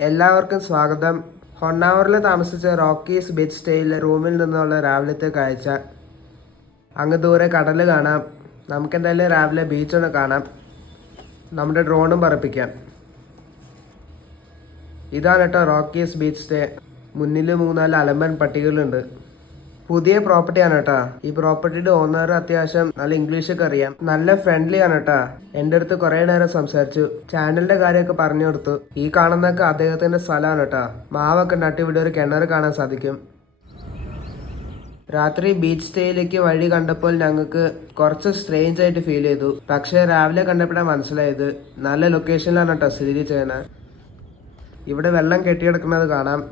എല്ലാവർക്കും സ്വാഗതം. ഹൊണ്ണാവറിൽ താമസിച്ച റോക്കീസ് ബീച്ച് സ്റ്റേയിലെ റൂമിൽ നിന്നുള്ള രാവിലത്തെ കാഴ്ച. അങ്ങ് ദൂരെ കടൽ കാണാം. നമുക്കെന്തായാലും രാവിലെ ബീച്ചൊന്ന് കാണാം. നമ്മുടെ ഡ്രോണും പറപ്പിക്കാം. ഇതാണ് കേട്ടോ റോക്കീസ് ബീച്ച് സ്റ്റേ. മുന്നിൽ 3-4 അലമ്പൻ പട്ടികളുണ്ട്. പുതിയ പ്രോപ്പർട്ടിയാണ് കേട്ടോ. ഈ പ്രോപ്പർട്ടിയുടെ ഓണർ അത്യാവശ്യം നല്ല ഇംഗ്ലീഷൊക്കെ അറിയാം. നല്ല ഫ്രണ്ട്ലി ആണ് കേട്ടോ. എൻ്റെ അടുത്ത് കുറേ നേരം സംസാരിച്ചു. ചാനലിന്റെ കാര്യമൊക്കെ പറഞ്ഞു കൊടുത്തു. ഈ കാണുന്നതൊക്കെ അദ്ദേഹത്തിന്റെ സ്ഥലമാണ് കേട്ടോ. മാവൊക്കെ നട്ട് ഇവിടെ ഒരു കിണർ കാണാൻ സാധിക്കും. രാത്രി ബീച്ച് സ്റ്റേയിലേക്ക് വഴി കണ്ടപ്പോൾ ഞങ്ങൾക്ക് കുറച്ച് സ്ട്രേഞ്ച് ആയിട്ട് ഫീൽ ചെയ്തു. പക്ഷേ രാവിലെ കണ്ടപ്പോഴാണ് മനസ്സിലായത് നല്ല ലൊക്കേഷനിലാണ് കേട്ടോ സ്ഥിതി ചെയ്യുന്നത്. ഇവിടെ വെള്ളം കെട്ടിയെടുക്കുന്നത് കാണാം.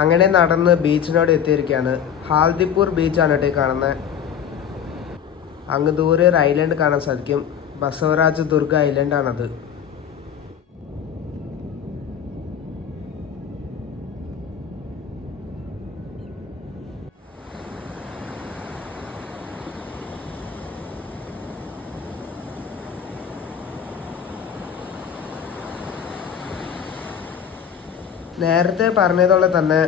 അങ്ങനെ നടന്ന് ബീച്ചിനോട് എത്തിയിരിക്കുകയാണ്. ഹാൽദിപ്പൂർ ബീച്ചാണ് കേട്ടോ കാണുന്നത്. അങ്ങ് ദൂരെ ഒരു ഐലൻഡ് കാണാൻ സാധിക്കും. ബസവരാജ് ദുർഗ ഐലൻഡാണത്. നേരത്തെ പറഞ്ഞതുപോലെ തന്നെ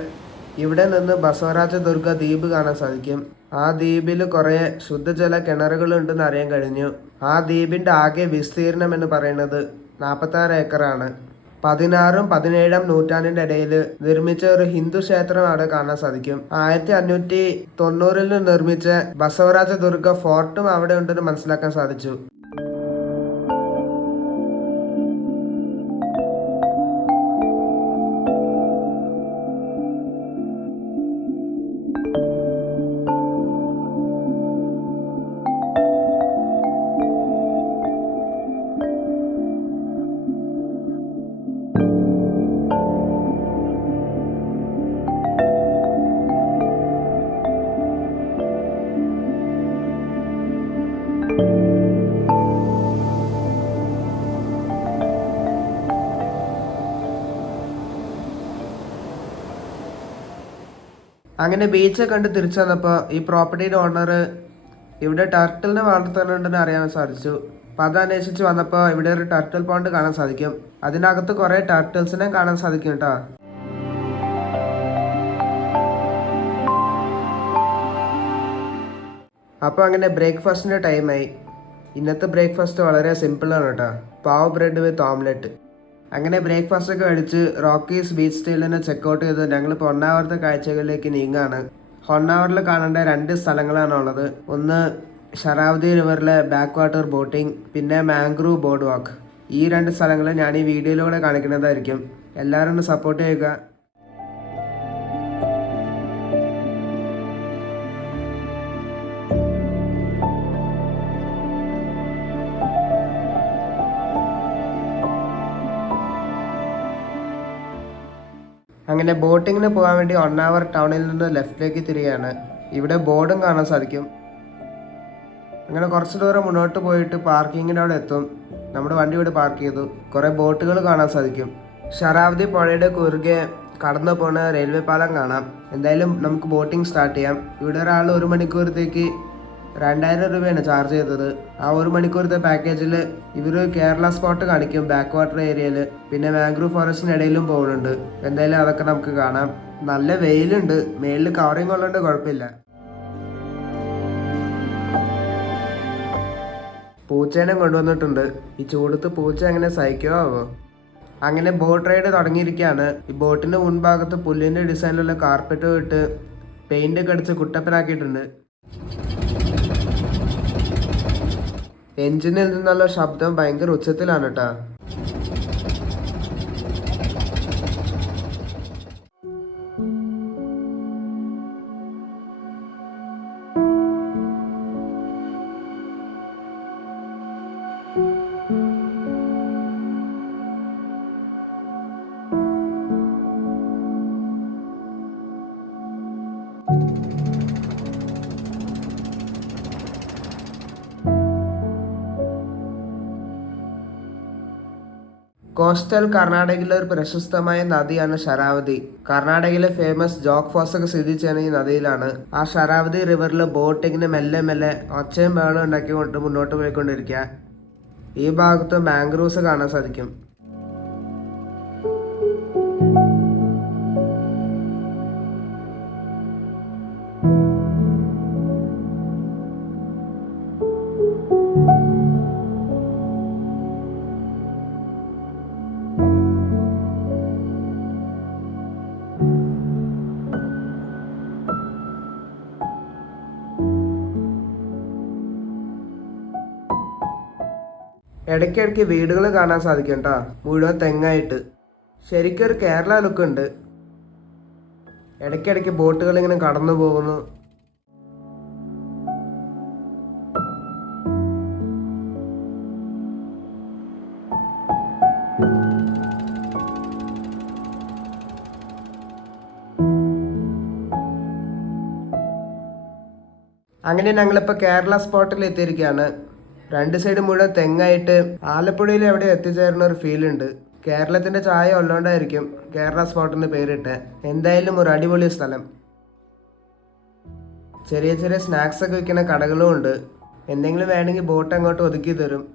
ഇവിടെ നിന്ന് ബസവരാജ ദുർഗ ദ്വീപ് കാണാൻ സാധിക്കും. ആ ദ്വീപിൽ കുറേ ശുദ്ധജല കിണറുകൾ ഉണ്ടെന്ന് അറിയാൻ കഴിഞ്ഞു. ആ ദ്വീപിൻ്റെ ആകെ വിസ്തീർണം എന്ന് പറയുന്നത് 46 ഏക്കറാണ്. 16 17 നൂറ്റാണ്ടിൻ്റെ ഇടയിൽ നിർമ്മിച്ച ഒരു ഹിന്ദു ക്ഷേത്രം അവിടെ കാണാൻ സാധിക്കും. 1590 നിർമ്മിച്ച ബസവരാജ ദുർഗ ഫോർട്ടും അവിടെ ഉണ്ടെന്ന് മനസ്സിലാക്കാൻ സാധിച്ചു. അങ്ങനെ ബീച്ച് കണ്ട് തിരിച്ചു വന്നപ്പോൾ ഈ പ്രോപ്പർട്ടിയുടെ ഓണർ ഇവിടെ ടർട്ടിലിനെ വളർത്തുന്നുണ്ടെന്ന് അറിയാൻ സാധിച്ചു. അപ്പോൾ അത് അന്വേഷിച്ച് വന്നപ്പോൾ ഇവിടെ ഒരു ടർട്ടിൽ പോണ്ട് കാണാൻ സാധിക്കും. അതിനകത്ത് കുറേ ടർട്ടിൽസിനെ കാണാൻ സാധിക്കും കേട്ടോ. അപ്പോൾ അങ്ങനെ ബ്രേക്ക്ഫാസ്റ്റിൻ്റെ ടൈമായി. ഇന്നത്തെ ബ്രേക്ക്ഫാസ്റ്റ് വളരെ സിമ്പിളാണ് കേട്ടോ. പാവ് ബ്രെഡ് വിത്ത് ഓംലെറ്റ്. അങ്ങനെ ബ്രേക്ക്ഫാസ്റ്റ് ഒക്കെ കഴിച്ച് റോക്കീസ് ബീച്ച് സ്റ്റേയിൽ തന്നെ ചെക്കൗട്ട് ചെയ്ത് ഞങ്ങൾ ഹൊണ്ണാവറത്തെ കാഴ്ചകളിലേക്ക് നീങ്ങാണ്. ഹൊണ്ണാവറിൽ കാണേണ്ട 2 സ്ഥലങ്ങളാണ് ഉള്ളത്. ഒന്ന് ശരാവതി റിവറിലെ ബാക്ക് വാട്ടർ ബോട്ടിംഗ്, പിന്നെ മാംഗ്രൂവ് ബോർഡ് വാക്ക്. ഈ 2 സ്ഥലങ്ങൾ ഞാൻ ഈ വീഡിയോയിലൂടെ കാണിക്കുന്നതായിരിക്കും. എല്ലാവരും ഒന്ന് സപ്പോർട്ട് ചെയ്യുക. അങ്ങനെ ബോട്ടിങ്ങിന് പോകാൻ വേണ്ടി ഹൊണ്ണാവർ ടൗണിൽ നിന്ന് ലെഫ്റ്റിലേക്ക് തിരികെയാണ്. ഇവിടെ ബോർഡും കാണാൻ സാധിക്കും. അങ്ങനെ കുറച്ച് ദൂരം മുന്നോട്ട് പോയിട്ട് പാർക്കിങ്ങിൻ്റെ അവിടെ എത്തും. നമ്മുടെ വണ്ടി ഇവിടെ പാർക്ക് ചെയ്തു. കുറേ ബോട്ടുകൾ കാണാൻ സാധിക്കും. ശരാവതി പുഴയുടെ കുറുകെ കടന്നു പോണ റെയിൽവേ പാലം കാണാം. എന്തായാലും നമുക്ക് ബോട്ടിംഗ് സ്റ്റാർട്ട് ചെയ്യാം. ഇവിടെ ഒരാൾ 1 മണിക്കൂറത്തേക്ക് 2000 രൂപയാണ് ചാർജ് ചെയ്തത്. ആ 1 മണിക്കൂറത്തെ പാക്കേജിൽ ഇവർ കേരള സ്പോട്ട് കാണിക്കും ബാക്ക് വാട്ടർ ഏരിയയിൽ. പിന്നെ മാംഗ്രൂവ് ഫോറസ്റ്റിന് ഇടയിലും പോകുന്നുണ്ട്. എന്തായാലും അതൊക്കെ നമുക്ക് കാണാം. നല്ല വെയിലുണ്ട്. മേളിൽ കവറിങ് ഉള്ളതുകൊണ്ട് കുഴപ്പമില്ല. പൂച്ചേനെ കൊണ്ടുവന്നിട്ടുണ്ട്. ഈ ചൂടത്ത് പൂച്ച എങ്ങനെ സഹിക്കോ ആവോ. അങ്ങനെ ബോട്ട് റൈഡ് തുടങ്ങിയിരിക്കുകയാണ്. ഈ ബോട്ടിൻ്റെ മുൻഭാഗത്ത് പുല്ലിൻ്റെ ഡിസൈനിലുള്ള കാർപ്പറ്റ് ഇട്ട് പെയിൻ്റ് ഒക്കെ അടിച്ച് കുട്ടപ്പനാക്കിയിട്ടുണ്ട്. എഞ്ചിനിൽ നിന്നുള്ള ശബ്ദം ഭയങ്കര ഉച്ചത്തിലാണ് കേട്ടോ. കോസ്റ്റൽ കർണാടകയിലെ ഒരു പ്രശസ്തമായ നദിയാണ് ശരാവതി. കർണാടകയിലെ ഫേമസ് ജോഗ് ഫോൾസ് ഒക്കെ സ്ഥിതി ചെയ്യുന്ന ഈ നദിയിലാണ്. ആ ശരാവതി റിവറിൽ ബോട്ടിങ്ങിന് മെല്ലെ മെല്ലെ ഒച്ചയും ബഹളം ഉണ്ടാക്കിക്കൊണ്ട് മുന്നോട്ട് പോയിക്കൊണ്ടിരിക്കുക. ഈ ഭാഗത്ത് മാംഗ്രൂവ്സ് കാണാൻ സാധിക്കും. ഇടയ്ക്കിടയ്ക്ക് വീടുകൾ കാണാൻ സാധിക്കും കേട്ടോ, മുഴുവൻ തെങ്ങായിട്ട്. ശരിക്കും ഒരു കേരള ലുക്ക് ഉണ്ട്. ഇടയ്ക്കിടയ്ക്ക് ബോട്ടുകൾ ഇങ്ങനെ കടന്നു പോകുന്നു. അങ്ങനെ ഞങ്ങളിപ്പോൾ കേരള സ്പോട്ടിൽ എത്തിയിരിക്കുകയാണ്. രണ്ട് സൈഡ് മുഴുവൻ തെങ്ങായിട്ട് ആലപ്പുഴയിൽ എവിടെ എത്തിച്ചേരുന്ന ഒരു ഫീൽ ഉണ്ട്. കേരളത്തിന്റെ ചായ ഉള്ളതുകൊണ്ടായിരിക്കും കേരള സ്പോട്ടിന് പേരിട്ട്. എന്തായാലും ഒരു അടിപൊളി സ്ഥലം. ചെറിയ ചെറിയ സ്നാക്സ് ഒക്കെ വിൽക്കുന്ന കടകളും ഉണ്ട്. എന്തെങ്കിലും വേണമെങ്കിൽ ബോട്ട് അങ്ങോട്ട് ഒതുക്കി തരും.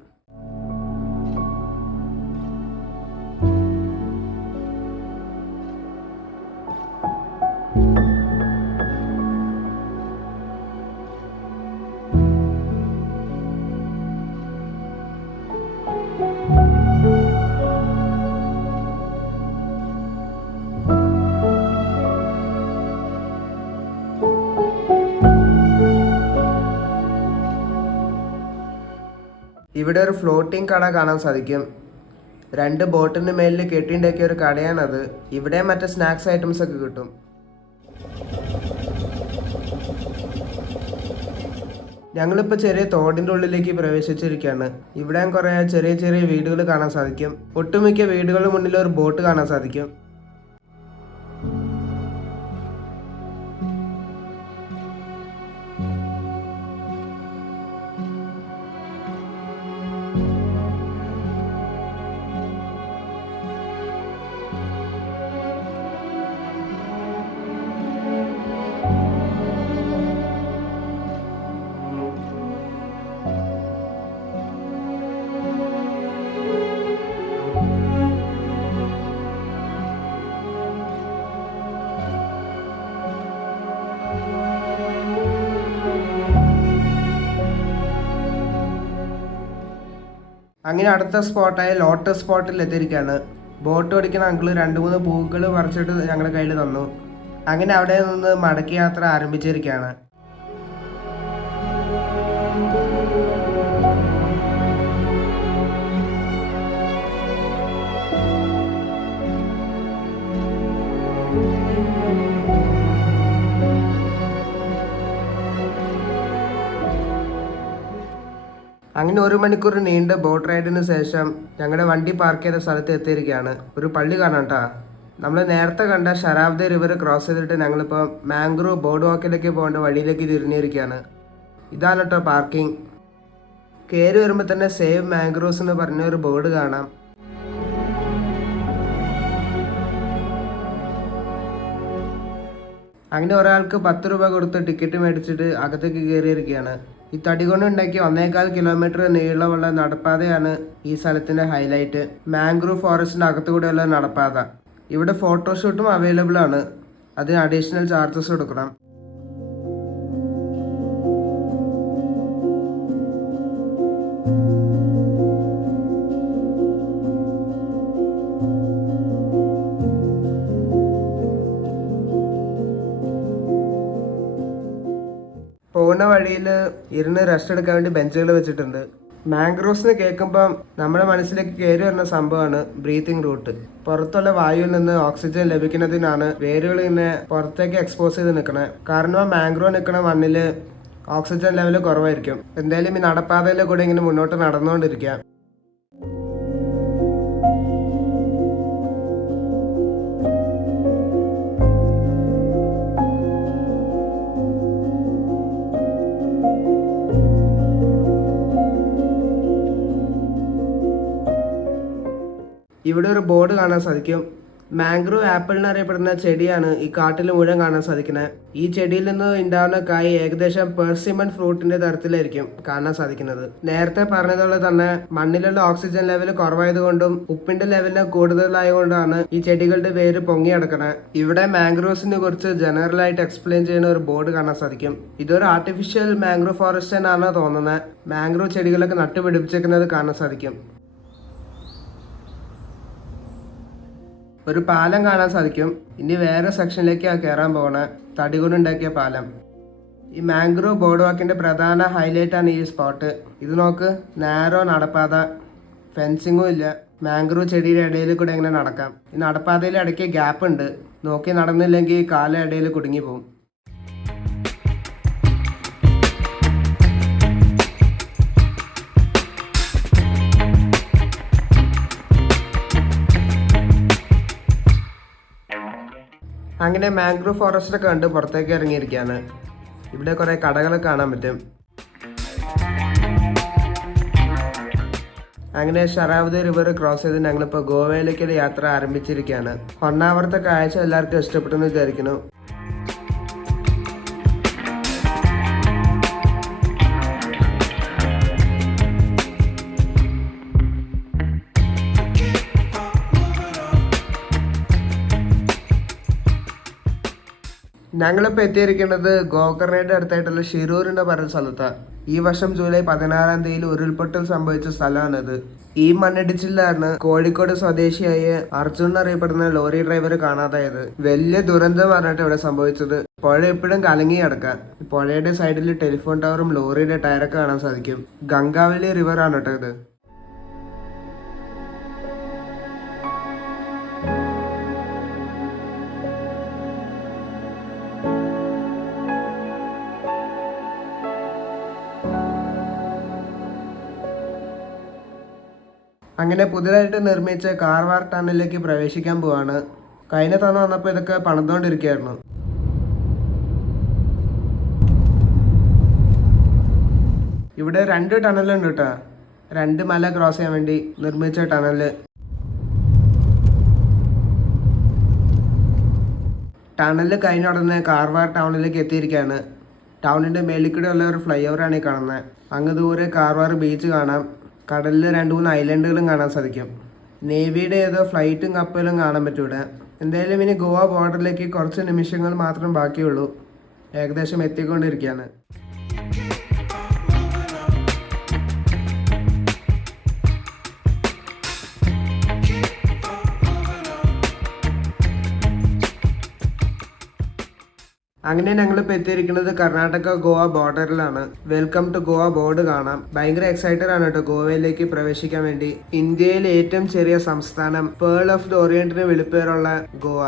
ഇവിടെ ഒരു ഫ്ലോട്ടിംഗ് കട കാണാൻ സാധിക്കും. രണ്ട് ബോട്ടിന് മേലിൽ കെട്ടിണ്ടാക്കിയ ഒരു കടയാണത്. ഇവിടെ മറ്റേ സ്നാക്സ് ഐറ്റംസ് ഒക്കെ കിട്ടും. ഞങ്ങളിപ്പോൾ ചെറിയ തോടിൻ്റെ ഉള്ളിലേക്ക് പ്രവേശിച്ചിരിക്കുകയാണ്. ഇവിടെ കുറേ ചെറിയ ചെറിയ വീടുകൾ കാണാൻ സാധിക്കും. ഒട്ടുമിക്ക വീടുകളുടെ മുന്നിൽ ഒരു ബോട്ട് കാണാൻ സാധിക്കും. അങ്ങനെ അടുത്ത സ്പോട്ടായ ലോട്ടസ് സ്പോട്ടിൽ എത്തിയിരിക്കുകയാണ്. ബോട്ട് ഓടിക്കുന്ന അങ്കിള് 2-3 പൂക്കൾ പറിച്ചിട്ട് ഞങ്ങളുടെ കയ്യിൽ തന്നു. അങ്ങനെ അവിടെ നിന്ന് മടക്കി യാത്ര ആരംഭിച്ചിരിക്കുകയാണ്. അങ്ങനെ 1 മണിക്കൂർ നീണ്ട ബോട്ട് റൈഡിന് ശേഷം ഞങ്ങളുടെ വണ്ടി പാർക്ക് ചെയ്ത സ്ഥലത്ത് എത്തിയിരിക്കുകയാണ്. ഒരു പള്ളി കാണാം കേട്ടോ. നമ്മൾ നേരത്തെ കണ്ട ശരാവതി റിവർ ക്രോസ് ചെയ്തിട്ട് ഞങ്ങളിപ്പോൾ മാംഗ്രൂവ് ബോർഡ് വാക്കിലേക്ക് പോകേണ്ട വഴിയിലേക്ക് തിരിഞ്ഞിരിക്കുകയാണ്. ഇതാണ് കേട്ടോ പാർക്കിംഗ്. കയറി വരുമ്പോൾ തന്നെ സേവ് മാംഗ്രൂവ്സ് എന്ന് പറഞ്ഞ ഒരു ബോർഡ് കാണാം. അങ്ങനെ ഒരാൾക്ക് 10 രൂപ കൊടുത്ത് ടിക്കറ്റ് മേടിച്ചിട്ട് അകത്തേക്ക് കയറിയിരിക്കുകയാണ്. ഈ തടി കൊണ്ട് ഉണ്ടാക്കിയ 1.25 കിലോമീറ്റർ നീളമുള്ള നടപ്പാതയാണ് ഈ സ്ഥലത്തിന്റെ ഹൈലൈറ്റ്. മാംഗ്രൂവ് ഫോറസ്റ്റിന്റെ അകത്തുകൂടെയുള്ള നടപ്പാത. ഇവിടെ ഫോട്ടോഷൂട്ടും അവൈലബിൾ ആണ്. അതിന് അഡീഷണൽ ചാർജസ് കൊടുക്കണം. പോകുന്ന വഴിയിൽ ഇരുന്ന് റെസ്റ്റ് എടുക്കാൻ വേണ്ടി ബെഞ്ചുകൾ വെച്ചിട്ടുണ്ട്. മാംഗ്രോവ്സിന് കേൾക്കുമ്പം നമ്മുടെ മനസ്സിലേക്ക് കയറി വരുന്ന സംഭവമാണ് ബ്രീത്തിങ് റൂട്ട്. പുറത്തുള്ള വായുവിൽ നിന്ന് ഓക്സിജൻ ലഭിക്കുന്നതിനാണ് വേരുകൾ ഇങ്ങനെ പുറത്തേക്ക് എക്സ്പോസ് ചെയ്ത് നിൽക്കണേ. കാരണം മാംഗ്രോവ് നിൽക്കുന്ന മണ്ണിൽ ഓക്സിജൻ ലെവൽ കുറവായിരിക്കും. എന്തായാലും ഈ നടപ്പാതയിലെ കൂടെ ഇങ്ങനെ മുന്നോട്ട് നടന്നുകൊണ്ടിരിക്കുക. ഇവിടെ ഒരു ബോർഡ് കാണാൻ സാധിക്കും. മാംഗ്രൂവ് ആപ്പിൾ എന്നറിയപ്പെടുന്ന ചെടിയാണ് ഈ കാട്ടിൽ മുഴുവൻ കാണാൻ സാധിക്കുന്നത്. ഈ ചെടിയിൽ നിന്ന് ഉണ്ടാകുന്ന കായ് ഏകദേശം പെർസിമൺ ഫ്രൂട്ടിന്റെ തരത്തിലായിരിക്കും കാണാൻ സാധിക്കുന്നത്. നേരത്തെ പറഞ്ഞതുപോലെ തന്നെ മണ്ണിലുള്ള ഓക്സിജൻ ലെവൽ കുറവായതുകൊണ്ടും ഉപ്പിന്റെ ലെവലിന് കൂടുതലായതുകൊണ്ടാണ് ഈ ചെടികളുടെ വേര് പൊങ്ങി കിടക്കുന്നത്. ഇവിടെ മാംഗ്രൂവ്സിനെ കുറിച്ച് ജനറൽ ആയിട്ട് എക്സ്പ്ലെയിൻ ചെയ്യുന്ന ഒരു ബോർഡ് കാണാൻ സാധിക്കും. ഇതൊരു ആർട്ടിഫിഷ്യൽ മാംഗ്രൂവ് ഫോറസ്റ്റ് എന്നാണ് തോന്നുന്നത്. മാംഗ്രൂവ് ചെടികളൊക്കെ നട്ടുപിടിപ്പിച്ചേക്കുന്നത് കാണാൻ സാധിക്കും. ഒരു പാലം കാണാൻ സാധിക്കും. ഇനി വേറെ സെക്ഷനിലേക്കാണ് കയറാൻ പോകണ തടി കൊണ്ടുണ്ടാക്കിയ പാലം. ഈ മാംഗ്രൂവ് ബോർഡ് വാക്കിന്റെ പ്രധാന ഹൈലൈറ്റ് ആണ് ഈ സ്പോട്ട്. ഇത് നോക്ക്, നേരോ നടപ്പാത, ഫെൻസിങ്ങും ഇല്ല. മാംഗ്രൂവ് ചെടിയുടെ ഇടയിൽ കൂടെ എങ്ങനെ നടക്കാം. ഈ നടപ്പാതയിൽ ഇടയ്ക്ക് ഗ്യാപ്പ് ഉണ്ട്. നോക്കി നടന്നില്ലെങ്കിൽ കാല ഇടയിൽ കുടുങ്ങി പോകും. അങ്ങനെ മാംഗ്രൂവ് ഫോറസ്റ്റൊക്കെ കണ്ട് പുറത്തേക്ക് ഇറങ്ങിയിരിക്കുകയാണ്. ഇവിടെ കുറേ കടകളൊക്കെ കാണാൻ പറ്റും. അങ്ങനെ ശരാവതി റിവർ ക്രോസ് ചെയ്ത് ഞങ്ങളിപ്പോൾ ഗോവയിലേക്കുള്ള യാത്ര ആരംഭിച്ചിരിക്കുകയാണ്. ഹൊണ്ണാവറത്തെ കാഴ്ച എല്ലാവർക്കും ഇഷ്ടപ്പെട്ടെന്ന് വിചാരിക്കുന്നു. ഞങ്ങളിപ്പോൾ എത്തിയിരിക്കുന്നത് ഗോകർണയുടെ അടുത്തായിട്ടുള്ള ഷിരൂർ എന്ന് പറയുന്ന സ്ഥലത്താണ്. ഈ വർഷം ജൂലൈ 16-ാം തീയതി ഉരുൾപൊട്ടൽ സംഭവിച്ച സ്ഥലമാണിത്. ഈ മണ്ണിടിച്ചിലാണ് കോഴിക്കോട് സ്വദേശിയായ അർജുൻ എന്നറിയപ്പെടുന്ന ലോറി ഡ്രൈവർ കാണാതായത്. വലിയ ദുരന്തം പറഞ്ഞിട്ട് ഇവിടെ സംഭവിച്ചത്. പുഴ എപ്പോഴും കലങ്ങി കിടക്കാം. പുഴയുടെ സൈഡിൽ ടെലിഫോൺ ടവറും ലോറിയുടെ ടയറൊക്കെ കാണാൻ സാധിക്കും. ഗംഗാവലി റിവർ ആണ് കേട്ടോ ഇത്. അങ്ങനെ പുതിയതായിട്ട് നിർമ്മിച്ച കാർവാർ ടണലിലേക്ക് പ്രവേശിക്കാൻ പോവാണ്. കഴിഞ്ഞ തവണ വന്നപ്പോൾ ഇതൊക്കെ പണിതുകൊണ്ടിരിക്കുകയായിരുന്നു. ഇവിടെ 2 ടണലുണ്ട് കേട്ടോ. 2 മല ക്രോസ് ചെയ്യാൻ വേണ്ടി നിർമ്മിച്ച ടണല്. ടണല് കഴിഞ്ഞ ഉടനെ കാർവാർ ടൗണിലേക്ക് എത്തിയിരിക്കുകയാണ്. ടൗണിൻ്റെ മേലിൽ കൂടെ ഉള്ള ഒരു ഫ്ലൈ ഓവറാണ് ഈ കാണുന്നത്. അങ്ങ് ദൂരെ കാർവാർ ബീച്ച് കാണാം. കടലിൽ 2-3 ഐലൻഡുകളും കാണാൻ സാധിക്കും. നേവിയുടെ ഏതോ ഫ്ലൈറ്റും കപ്പലും കാണാൻ പറ്റും ഇവിടെ. എന്തായാലും ഇനി ഗോവ ബോർഡറിലേക്ക് കുറച്ച് നിമിഷങ്ങൾ മാത്രം ബാക്കിയുള്ളൂ. ഏകദേശം എത്തിക്കൊണ്ടിരിക്കുകയാണ്. അങ്ങനെ ഞങ്ങളിപ്പോൾ എത്തിയിരിക്കുന്നത് കർണാടക ഗോവ ബോർഡറിലാണ്. വെൽക്കം ടു ഗോവ ബോർഡ് കാണാം. ഭയങ്കര എക്സൈറ്റഡ് ആണ് കേട്ടോ ഗോവയിലേക്ക് പ്രവേശിക്കാൻ വേണ്ടി. ഇന്ത്യയിലെ ഏറ്റവും ചെറിയ സംസ്ഥാനം, പേൾ ഓഫ് ദി ഓറിയന്റിന് വിളിപ്പേരുള്ള ഗോവ.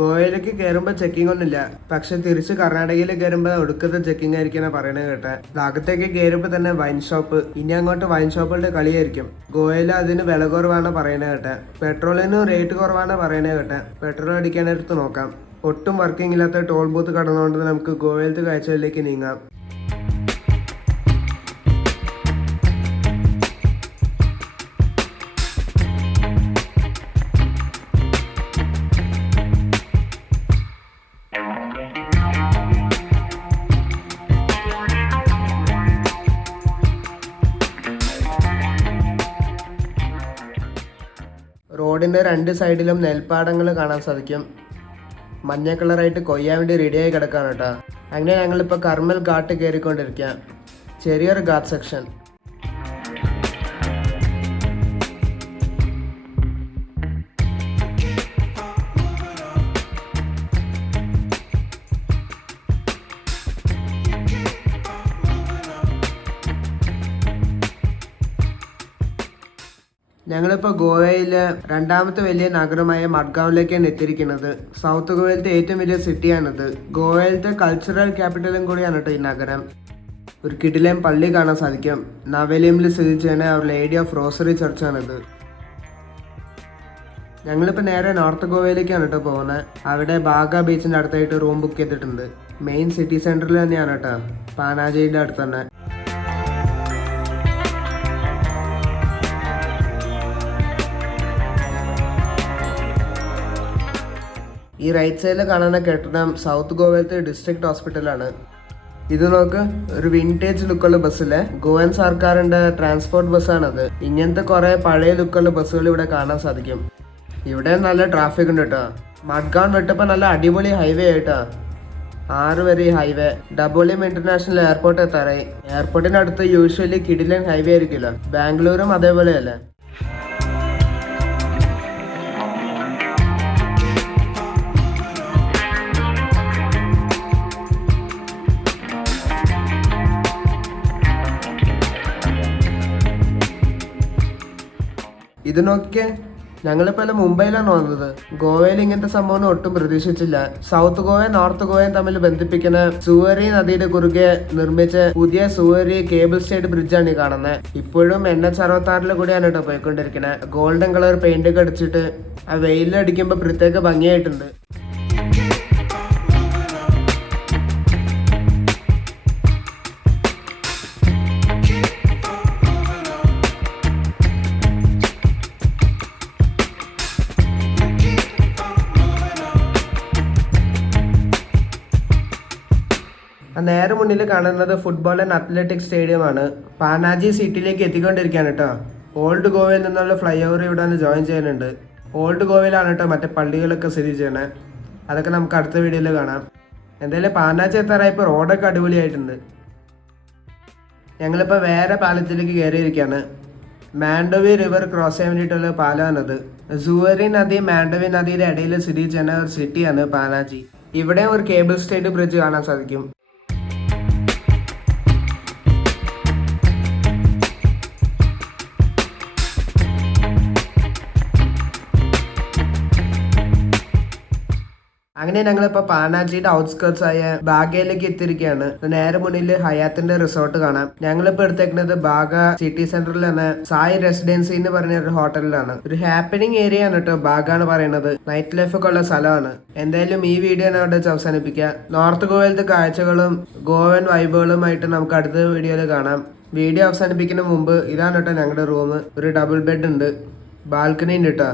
ഗോവയിലേക്ക് കയറുമ്പോൾ ചെക്കിംഗ് ഒന്നുമില്ല. പക്ഷെ തിരിച്ച് കർണാടകയിൽ കയറുമ്പോൾ ഒടുക്കത്തെ ചെക്കിംഗ് ആയിരിക്കും പറയണത് കേട്ടെ. അകത്തേക്ക് കയറുമ്പോൾ തന്നെ വൈൻ ഷോപ്പ്. ഇനി അങ്ങോട്ട് വൈൻ ഷോപ്പുകളുടെ കളിയായിരിക്കും. ഗോവയിൽ അതിന് വില കുറവാണ് പറയണത് കേട്ടെ. പെട്രോളിന് റേറ്റ് കുറവാണ് പറയണത് കേട്ടെ. പെട്രോൾ അടിക്കാനെടുത്ത് നോക്കാം. ഒട്ടും വർക്കിംഗ് ഇല്ലാത്ത ടോൾ ബൂത്ത് കടന്നുകൊണ്ട് നമുക്ക് ഗോവയിലത്തെ കാഴ്ചകളിലേക്ക് നീങ്ങാം. റോഡിൻ്റെ 2 സൈഡിലും നെൽപ്പാടങ്ങൾ കാണാൻ സാധിക്കും. മഞ്ഞ കളറായിട്ട് കൊയ്യാൻ വേണ്ടി റെഡിയായി കിടക്കാണ് കേട്ടോ. അങ്ങനെ ഞങ്ങളിപ്പോൾ കർമ്മൽ ഘാട്ട് കയറിക്കൊണ്ടിരിക്കുക. ചെറിയൊരു ഘാട്ട് സെക്ഷൻ. ഞങ്ങളിപ്പോൾ ഗോവയിലെ 2ാമത്തെ വലിയ നഗരമായ മഡ്ഗാവിലേക്കാണ് എത്തിയിരിക്കുന്നത്. സൗത്ത് ഗോവയിലത്തെ ഏറ്റവും വലിയ സിറ്റിയാണിത്. ഗോവയിലത്തെ കൾച്ചറൽ ക്യാപിറ്റലും കൂടിയാണ് കേട്ടോ ഈ നഗരം. ഒരു കിടിലൻ പള്ളി കാണാൻ സാധിക്കും. നവേലിമിൽ സ്ഥിതി ചെയ്യുന്ന അവർ ലേഡി ഓഫ് റോസറി ചർച്ചാണിത്. ഞങ്ങളിപ്പോൾ നേരെ നോർത്ത് ഗോവയിലേക്കാണ് കേട്ടോ പോകുന്നത്. അവിടെ ബാഗ ബീച്ചിൻ്റെ അടുത്തായിട്ട് റൂം ബുക്ക് ചെയ്തിട്ടുണ്ട്. മെയിൻ സിറ്റി സെൻറ്ററിൽ തന്നെയാണ് കേട്ടോ, പാനാജിയുടെ അടുത്ത് തന്നെ. ഈ റൈറ്റ് സൈഡിൽ കാണുന്ന കെട്ടിടം സൗത്ത് ഗോവയിലത്തെ ഡിസ്ട്രിക്ട് ഹോസ്പിറ്റലാണ്. ഇത് നോക്ക്, ഒരു വിൻറ്റേജ് ലുക്കുള്ള ബസ്സിലെ ഗോവൻ സർക്കാരിന്റെ ട്രാൻസ്പോർട്ട് ബസ്സാണത്. ഇങ്ങനത്തെ കുറെ പഴയ ലുക്കുള്ള ബസ്സുകൾ ഇവിടെ കാണാൻ സാധിക്കും. ഇവിടെ നല്ല ട്രാഫിക് ഉണ്ട് കേട്ടോ. മഡ്ഗാൺ വിട്ടപ്പോൾ നല്ല അടിപൊളി ഹൈവേ ആയിട്ടാ. 6 വരി ഹൈവേ. ഡബോളിയം ഇന്റർനാഷണൽ എയർപോർട്ട് എത്താറായി. എയർപോർട്ടിനടുത്ത് യൂഷ്വലി കിഡിലൻ ഹൈവേ ആയിരിക്കില്ല. ബാംഗ്ലൂരും അതേപോലെയല്ലേ. ഇത് നോക്കിക്കേ, ഞങ്ങളിപ്പോൾ മുംബൈയിലാണ് വന്നത്. ഗോവയിൽ ഇങ്ങനത്തെ സംഭവം ഒട്ടും പ്രതീക്ഷിച്ചില്ല. സൗത്ത് ഗോവയും നോർത്ത് ഗോവയും തമ്മിൽ ബന്ധിപ്പിക്കുന്ന സുവരി നദിയുടെ കുറുകെ നിർമ്മിച്ച പുതിയ സുവരി കേബിൾ സ്റ്റേഡ് ബ്രിഡ്ജാണ് ഈ കാണുന്നത്. ഇപ്പോഴും NH66 കൂടിയാണ് കേട്ടോ പോയിക്കൊണ്ടിരിക്കുന്നത്. ഗോൾഡൻ കളർ പെയിന്റ് ഒക്കെ അടിച്ചിട്ട് ആ വെയിലടിക്കുമ്പോൾ പ്രത്യേക ഭംഗിയായിട്ടുണ്ട്. നേരെ മുന്നിൽ കാണുന്നത് ഫുട്ബോൾ ആൻഡ് അത്ലറ്റിക് സ്റ്റേഡിയമാണ്. പാനാജി സിറ്റിയിലേക്ക് എത്തിക്കൊണ്ടിരിക്കുകയാണ് കേട്ടോ. ഓൾഡ് ഗോവയിൽ നിന്നുള്ള ഫ്ലൈ ഓവർ ഇവിടെ നിന്ന് ജോയിൻ ചെയ്യുന്നുണ്ട്. ഓൾഡ് ഗോവയിലാണ് കേട്ടോ മറ്റേ പള്ളികളൊക്കെ സ്ഥിതി ചെയ്യണത്. അതൊക്കെ നമുക്ക് അടുത്ത വീഡിയോയിൽ കാണാം. എന്തായാലും പാനാജി എത്താറായപ്പോൾ റോഡൊക്കെ അടിപൊളിയായിട്ടുണ്ട്. ഞങ്ങളിപ്പോൾ വേറെ പാലത്തിലേക്ക് കയറിയിരിക്കുകയാണ്. മാൻഡോവി റിവർ ക്രോസ് ചെയ്യാൻ വേണ്ടിയിട്ടുള്ള പാലമാണത്. സുവരി നദി മാൻഡോവി നദിയുടെ ഇടയിൽ സ്ഥിതി ചെയ്യുന്ന ഒരു സിറ്റിയാണ് പാനാജി. ഇവിടെ ഒരു കേബിൾ സ്റ്റേഡ് ബ്രിഡ്ജ് കാണാൻ സാധിക്കും. അങ്ങനെ ഞങ്ങളിപ്പോൾ പാനാജിയുടെ ഔട്ട്സ്കേർട്സ് ആയ ബാഗയിലേക്ക് എത്തിയിരിക്കുകയാണ്. നേരെ മുന്നിൽ ഹയാത്തിന്റെ റിസോർട്ട് കാണാം. ഞങ്ങളിപ്പോൾ എടുത്തേക്കുന്നത് ബാഗ സിറ്റി സെന്ററിൽ തന്നെ സായി റെസിഡൻസി എന്ന് പറഞ്ഞ ഒരു ഹോട്ടലിലാണ്. ഒരു ഹാപ്പനിങ് ഏരിയ ആണ് കേട്ടോ ബാഗ എന്ന് പറയുന്നത്. നൈറ്റ് ലൈഫ് ഒക്കെ ഉള്ള സ്ഥലമാണ്. എന്തായാലും ഈ വീഡിയോ അവിടെ അവസാനിപ്പിക്കുക. നോർത്ത് ഗോവയിലത്തെ കാഴ്ചകളും ഗോവൻ വൈബുകളുമായിട്ട് നമുക്ക് അടുത്ത വീഡിയോയിൽ കാണാം. വീഡിയോ അവസാനിപ്പിക്കുന്ന മുമ്പ് ഇതാണ് കേട്ടോ ഞങ്ങളുടെ റൂം. ഒരു ഡബിൾ ബെഡ് ഉണ്ട്, ബാൽക്കണി ഉണ്ട് കേട്ടോ.